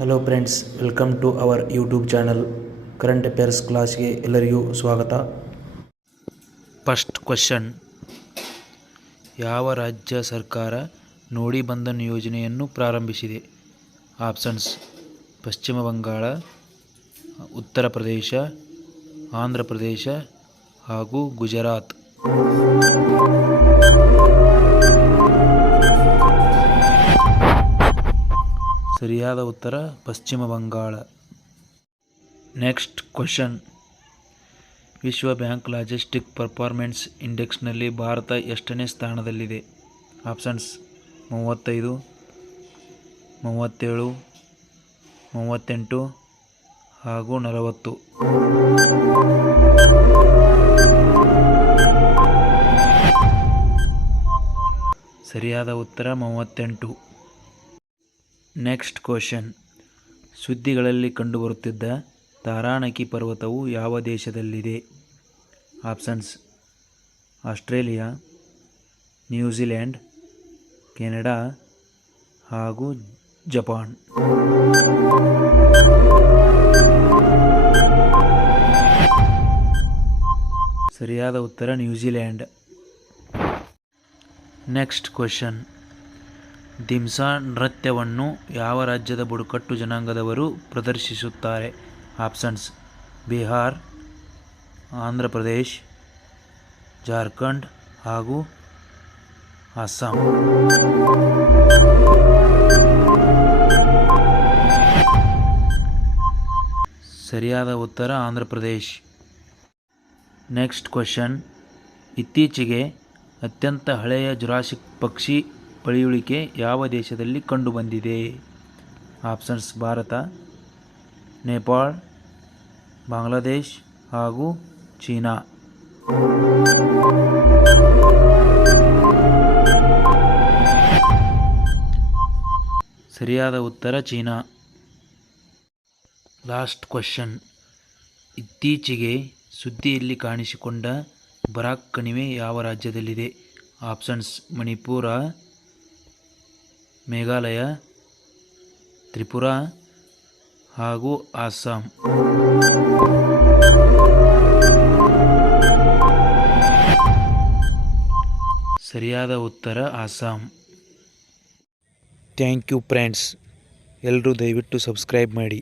Hello friends, welcome to our YouTube channel current affairs ಕ್ಲಾಸ್ಗೆ ಎಲ್ಲರಿಗೂ ಸ್ವಾಗತ. ಫಸ್ಟ್ ಕ್ವೆಶ್ಚನ್, ಯಾವ ರಾಜ್ಯ ಸರ್ಕಾರ ನೋಡಿ ಬಂಧನ್ ಯೋಜನೆಯನ್ನು ಪ್ರಾರಂಭಿಸಿದೆ? ಆಪ್ಷನ್ಸ್: ಪಶ್ಚಿಮ ಬಂಗಾಳ, ಉತ್ತರ ಪ್ರದೇಶ, ಆಂಧ್ರ ಪ್ರದೇಶ ಹಾಗೂ ಗುಜರಾತ್. ಸರಿಯಾದ ಉತ್ತರ ಪಶ್ಚಿಮ ಬಂಗಾಳ. ನೆಕ್ಸ್ಟ್ ಕ್ವೆಶ್ಚನ್, ವಿಶ್ವ ಬ್ಯಾಂಕ್ ಲಾಜಿಸ್ಟಿಕ್ ಪರ್ಫಾರ್ಮೆನ್ಸ್ ಇಂಡೆಕ್ಸ್ನಲ್ಲಿ ಭಾರತ ಎಷ್ಟನೇ ಸ್ಥಾನದಲ್ಲಿದೆ? ಆಪ್ಷನ್ಸ್: 35, 37, 38 ಹಾಗೂ 40. ಸರಿಯಾದ ಉತ್ತರ 38. ನೆಕ್ಸ್ಟ್ ಕ್ವೆಶ್ಚನ್, ಸುದ್ದಿಗಳಲ್ಲಿ ಕಂಡುಬರುತ್ತಿದ್ದ ತಾರಾನಕಿ ಪರ್ವತವು ಯಾವ ದೇಶದಲ್ಲಿದೆ? ಆಪ್ಷನ್ಸ್: ಆಸ್ಟ್ರೇಲಿಯಾ, ನ್ಯೂಜಿಲೆಂಡ್, ಕೆನಡಾ ಹಾಗೂ ಜಪಾನ್. ಸರಿಯಾದ ಉತ್ತರ ನ್ಯೂಜಿಲೆಂಡ್. ನೆಕ್ಸ್ಟ್ ಕ್ವೆಶ್ಚನ್, ದಿಮ್ಸಾ ನೃತ್ಯವನ್ನು ಯಾವ ರಾಜ್ಯದ ಬುಡಕಟ್ಟು ಜನಾಂಗದವರು ಪ್ರದರ್ಶಿಸುತ್ತಾರೆ? ಆಪ್ಷನ್ಸ್: ಬಿಹಾರ್, ಆಂಧ್ರ ಪ್ರದೇಶ್, ಜಾರ್ಖಂಡ್ ಹಾಗೂ ಅಸ್ಸಾಂ. ಸರಿಯಾದ ಉತ್ತರ ಆಂಧ್ರ ಪ್ರದೇಶ್. ನೆಕ್ಸ್ಟ್ ಕ್ವೆಶ್ಚನ್, ಇತ್ತೀಚೆಗೆ ಅತ್ಯಂತ ಹಳೆಯ ಜುರಾಸಿಕ್ ಪಕ್ಷಿ ಪಳೆಯುಳಿಕೆ ಯಾವ ದೇಶದಲ್ಲಿ ಕಂಡುಬಂದಿದೆ? ಆಪ್ಷನ್ಸ್: ಭಾರತ, ನೇಪಾಳ, ಬಾಂಗ್ಲಾದೇಶ್ ಹಾಗೂ ಚೀನಾ. ಸರಿಯಾದ ಉತ್ತರ ಚೀನಾ. ಲಾಸ್ಟ್ ಕ್ವೆಶ್ಚನ್, ಇತ್ತೀಚೆಗೆ ಸುದ್ದಿಯಲ್ಲಿ ಕಾಣಿಸಿಕೊಂಡ ಬರಾಕ್ ಕಣಿವೆ ಯಾವ ರಾಜ್ಯದಲ್ಲಿದೆ? ಆಪ್ಷನ್ಸ್: ಮಣಿಪುರ, ಮೇಘಾಲಯ, ತ್ರಿಪುರಾ ಹಾಗೂ ಅಸ್ಸಾಂ. ಸರಿಯಾದ ಉತ್ತರ ಅಸ್ಸಾಂ. Thank you friends. ಎಲ್ಲರೂ ದಯವಿಟ್ಟು ಸಬ್ಸ್ಕ್ರೈಬ್ ಮಾಡಿ.